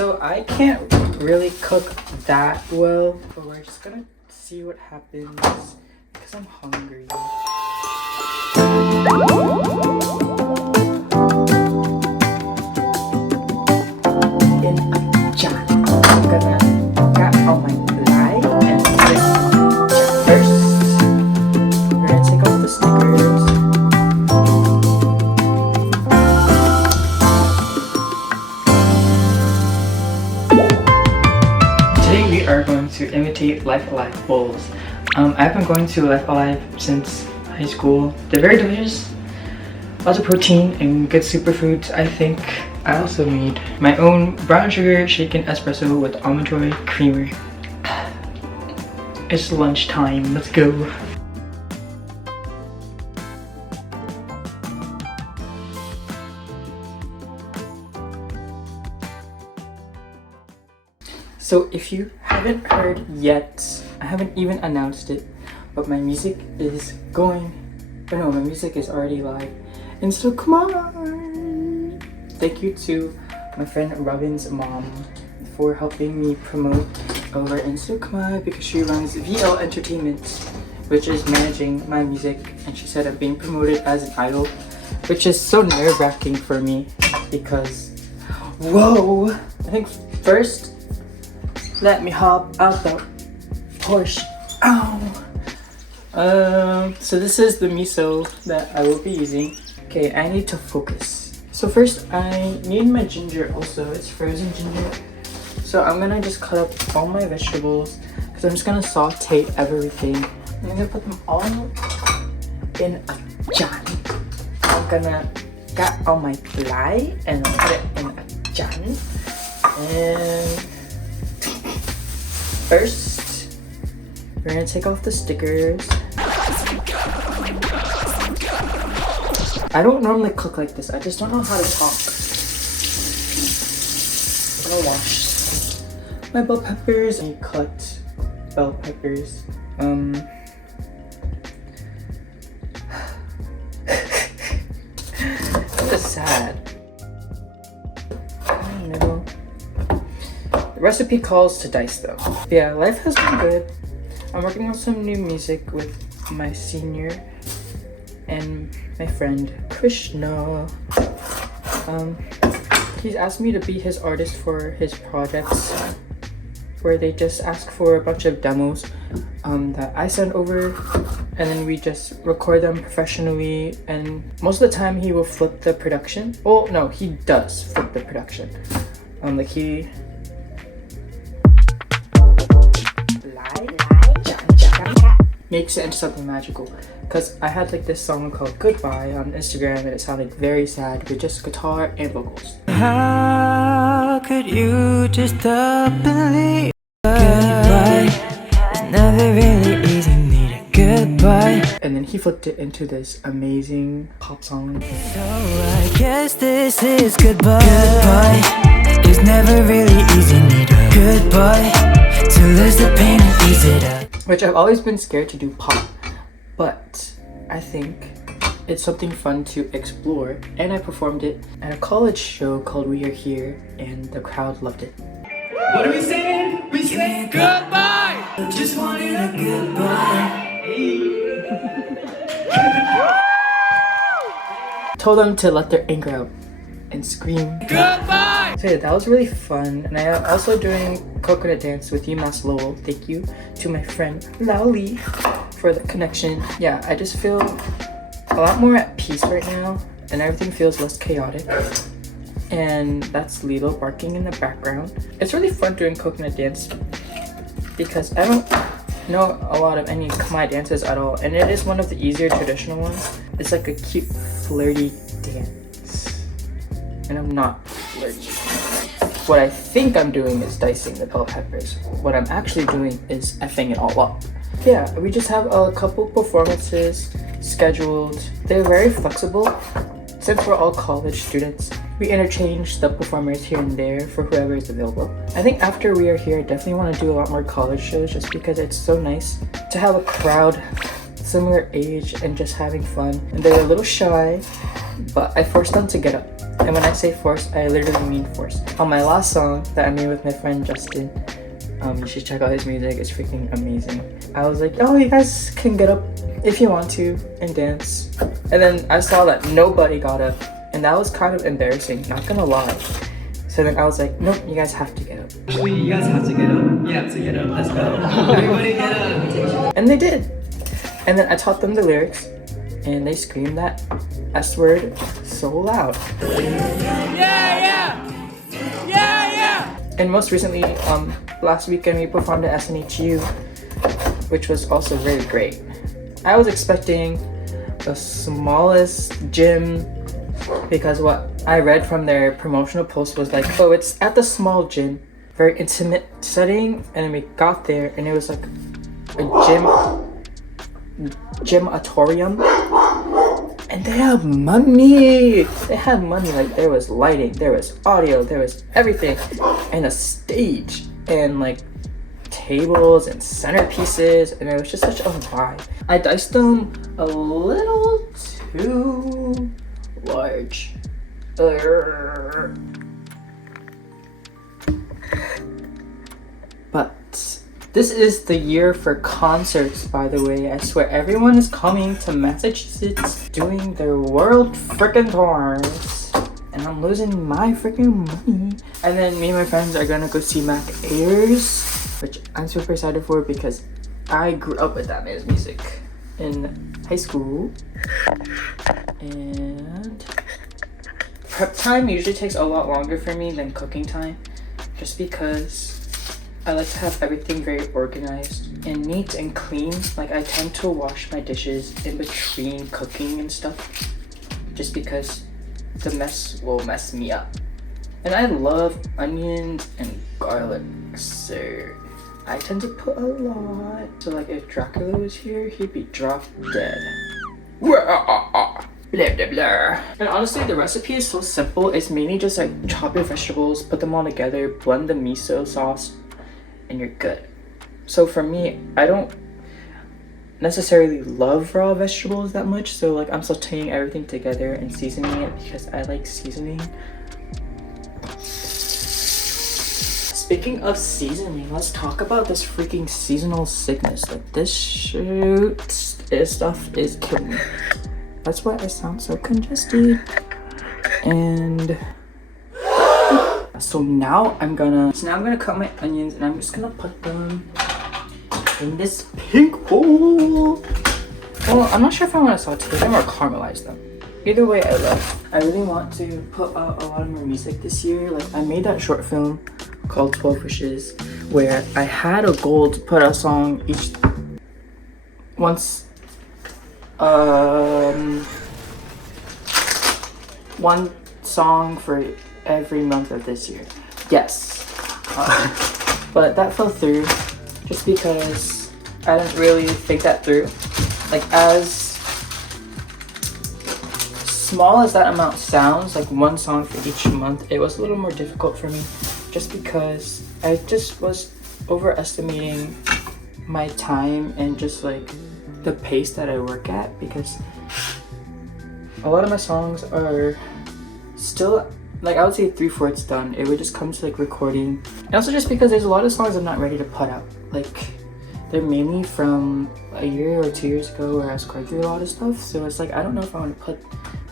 So I can't really cook that well, but we're just gonna see what happens because I'm hungry. In a jar, I'm gonna get all my light and put it in a jar. First, we're gonna take off the stickers. Today we are going to imitate Life Alive bowls. I've been going to Life Alive since high school. They're very delicious. Lots of protein and good superfoods, I think. I also made my own brown sugar shaken espresso with almond joy creamer. It's lunchtime, let's go. So if you haven't heard yet, I haven't even announced it, but my music is going, oh no, my music is already live. And so come on! Thank you to my friend Robin's mom for helping me promote over in Sukma because she runs VL Entertainment, which is managing my music, and she said I'm being promoted as an idol, which is so nerve-wracking for me because, whoa! I think first, let me hop out the Porsche. Ow! So this is the miso that I will be using. Okay, I need to focus. So first, I need my ginger also. It's frozen ginger. So I'm gonna just cut up all my vegetables because I'm just gonna saute everything. I'm gonna put them all in a jar. I'm gonna get all my fly and put it in a jar. And first, we're gonna take off the stickers. I don't normally cook like this. I just don't know how to talk. I'm gonna wash my bell peppers and cut bell peppers. This is sad. I don't know. The recipe calls to dice though. Yeah, life has been good. I'm working on some new music with my senior and my friend Krishna. He's asked me to be his artist for his projects where they just ask for a bunch of demos that I send over, and then we just record them professionally, and most of the time he will flip the production. Oh no, he does flip the production. Like he makes it into something magical. Because I had like this song called Goodbye on Instagram and it sounded very sad with just guitar and vocals. How could you just stop believing? Goodbye, it's never really easy, need a goodbye. And then he flipped it into this amazing pop song. So I guess this is goodbye. Goodbye, it's never really easy, need a goodbye to lose the pain and ease it up. Which I've always been scared to do pop, but I think it's something fun to explore, and I performed it at a college show called We Are Here, and the crowd loved it. What are we saying? We say goodbye! Just wanted a goodbye. Told them to let their anger out and scream Goodbye! So yeah, that was really fun, and I am also doing coconut dance with UMass Lowell. Thank you to my friend Lowly for the connection. Yeah, I just feel a lot more at peace right now, and everything feels less chaotic. And that's Lilo barking in the background. It's really fun doing coconut dance because I don't know a lot of any Khmer dances at all, and it is one of the easier traditional ones. It's like a cute, flirty dance, and I'm not flirty. What I think I'm doing is dicing the bell peppers. What I'm actually doing is effing it all up. Yeah, we just have a couple performances scheduled. They're very flexible. Since we're all college students, we interchange the performers here and there for whoever is available. I think after We Are Here, I definitely want to do a lot more college shows just because it's so nice to have a crowd similar age and just having fun. And they're a little shy, but I forced them to get up And when I say force, I literally mean force. On my last song that I made with my friend Justin, you should check out his music, it's freaking amazing. I was like, oh, you guys can get up if you want to and dance. And then I saw that nobody got up, and that was kind of embarrassing, not gonna lie. So then I was like, nope, you guys have to get up. Actually, you guys have to get up. You have to get up. Let's go. Everybody get up. And they did. And then I taught them the lyrics, and they screamed that S word so loud. Yeah! And most recently, last weekend we performed at SNHU, which was also very great. I was expecting the smallest gym because what I read from their promotional post was like, oh, it's at the small gym, very intimate setting, and then we got there and it was like a gymatorium, and they had money. They had money, like there was lighting, there was audio, there was everything, and a stage, and like tables and centerpieces, and it was just such a vibe. I diced them a little too large. But this is the year for concerts, by the way. I swear everyone is coming to Massachusetts doing their world frickin' tours. And I'm losing my freaking money. And then me and my friends are gonna go see Mac Ayers, which I'm super excited for because I grew up with that man's music in high school. And prep time usually takes a lot longer for me than cooking time, just because I like to have everything very organized and neat and clean. Like I tend to wash my dishes in between cooking and stuff, just because the mess will mess me up. And I love onions and garlic, so I tend to put a lot. So like if Dracula was here, he'd be drop dead. Blah blah blah. And honestly, the recipe is so simple. It's mainly just like chop your vegetables, put them all together, blend the miso sauce, and you're good. So for me, I don't necessarily love raw vegetables that much, so like I'm sauteing everything together and seasoning it because I like seasoning. Speaking of seasoning, let's talk about this freaking seasonal sickness. Like this stuff is killing me. That's why I sound so congested. And so now I'm gonna cut my onions and I'm just gonna put them in this pink bowl. Well, I'm not sure if I want to saute them or caramelize them. Either way, I love. I really want to put out a lot more music this year. Like I made that short film called 12 Wishes, where I had a goal to put a song one song for every month of this year. Yes. But that fell through just because I didn't really think that through. Like as small as that amount sounds, like one song for each month, it was a little more difficult for me just because I just was overestimating my time and just like the pace that I work at, because a lot of my songs are still, like I would say 3/4 done. It would just come to like recording. And also just because there's a lot of songs I'm not ready to put out. Like they're mainly from a year or 2 years ago where I was going through a lot of stuff. So it's like I don't know if I want to put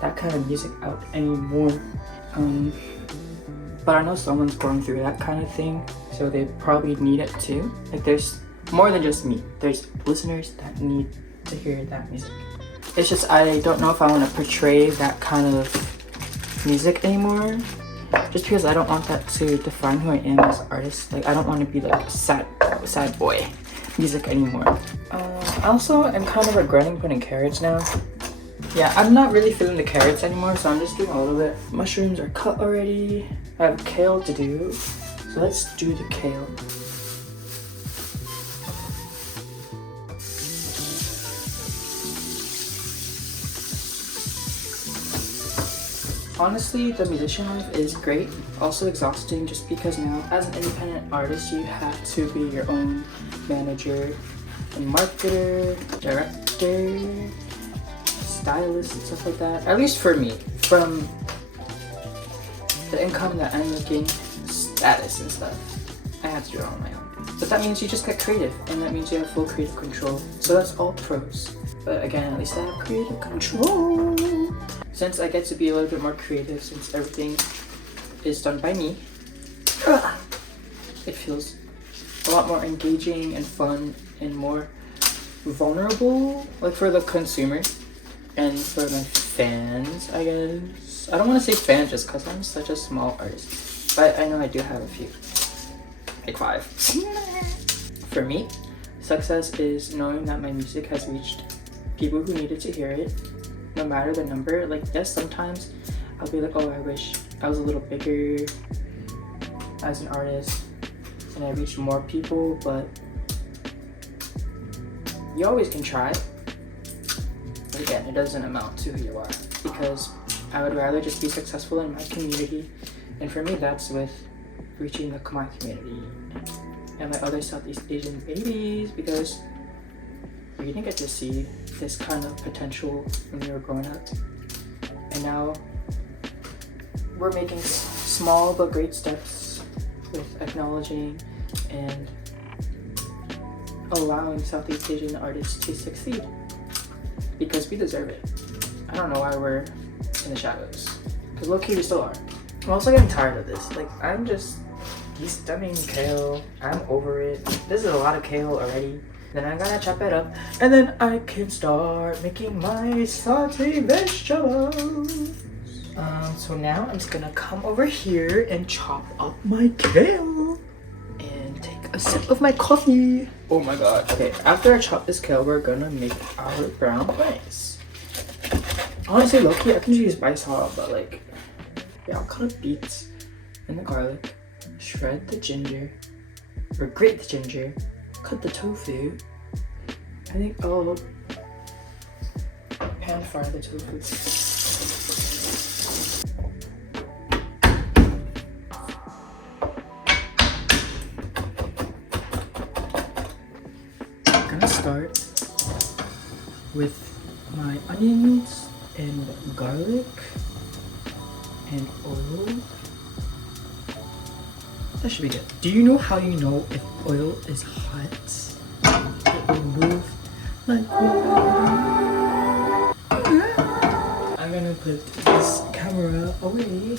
that kind of music out anymore. But I know someone's going through that kind of thing, so they probably need it too. Like there's more than just me. There's listeners that need to hear that music. It's just I don't know if I want to portray that kind of music anymore, just because I don't want that to define who I am as an artist. Like I don't want to be like sad boy music anymore. I also am kind of regretting putting carrots now. Yeah, I'm not really feeling the carrots anymore, so I'm just doing a little bit. Mushrooms are cut already. I have kale to do, so let's do the kale. Honestly, the musician life is great, also exhausting just because now as an independent artist you have to be your own manager and marketer, director, stylist and stuff like that. At least for me. From the income that I'm making, status and stuff, I have to do it on my own. But that means you just get creative, and that means you have full creative control. So that's all pros. But again, at least I have creative control. Since I get to be a little bit more creative, since everything is done by me, it feels a lot more engaging and fun and more vulnerable, like for the consumer and for my fans, I guess. I don't want to say fans just because I'm such a small artist, but I know I do have a few, like 5. For me, success is knowing that my music has reached people who needed to hear it, no matter the number. Like, yes, sometimes I'll be like, oh, I wish I was a little bigger as an artist and I reached more people, but you always can try. But again, it doesn't amount to who you are, because I would rather just be successful in my community, and for me that's with reaching the Khmer community and my other Southeast Asian babies, because we didn't get to see this kind of potential when we were growing up, and now we're making small but great steps with acknowledging and allowing Southeast Asian artists to succeed, because we deserve it. I don't know why we're in the shadows, because low-key we still are. I'm also getting tired of this. Like, I'm just de-stemming kale. I'm over it. This is a lot of kale already. Then I'm gonna chop it up, and then I can start making my sauteed vegetables. So now I'm just gonna come over here and chop up my kale and take a sip of my coffee. Oh my god. Okay, after I chop this kale, we're gonna make our brown rice. Honestly, low-key, I can just use rice hot, but like, yeah, I'll cut up beets and the garlic, shred the ginger, or grate the ginger, cut the tofu. I think I'll pan fry the tofu. I'm gonna start with my onions and garlic and oil. That should be good. Do you know how you know if oil is hot? It will move like water. I'm gonna put this camera away.